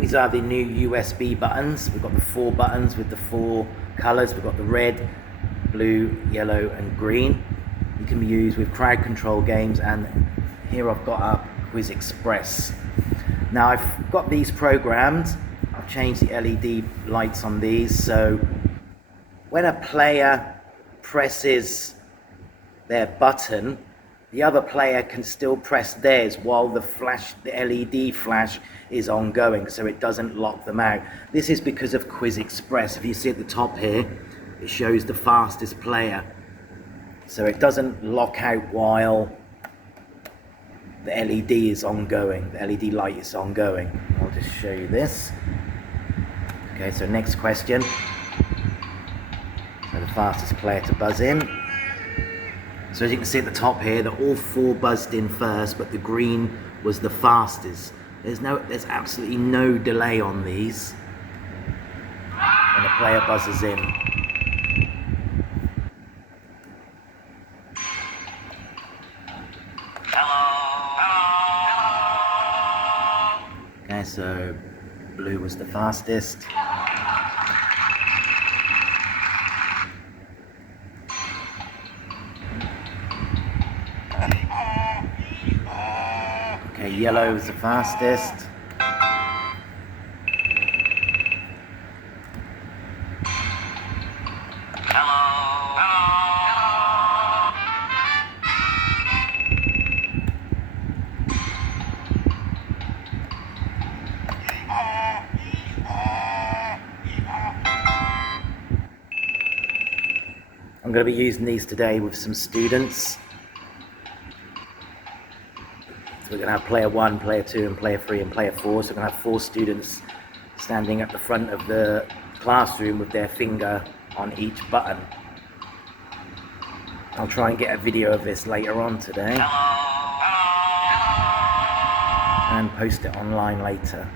These are the new USB buttons. We've got the 4 buttons with the 4 colors. We've got the red, blue, yellow and green. You can be used with crowd control games, and here I've got up QuizXpress. Now I've got these programmed. I've changed the LED lights on these, so when a player presses their button, the other player can still press theirs while the LED flash is ongoing, so it doesn't lock them out. This is because of QuizXpress. If you see at the top here, it shows the fastest player, so it doesn't lock out while the LED is ongoing, the LED light is ongoing. I'll just show you this. Okay, so next question. So the fastest player to buzz in. So as you can see at the top here, that all 4 buzzed in first, but the green was the fastest. There's absolutely no delay on these when a player buzzes in. Okay, so blue was the fastest. Okay, yellow was the fastest. I'm going to be using these today with some students. So we're going to have player 1, player 2 and player 3 and player 4. So we're going to have 4 students standing at the front of the classroom with their finger on each button. I'll try and get a video of this later on today and post it online later.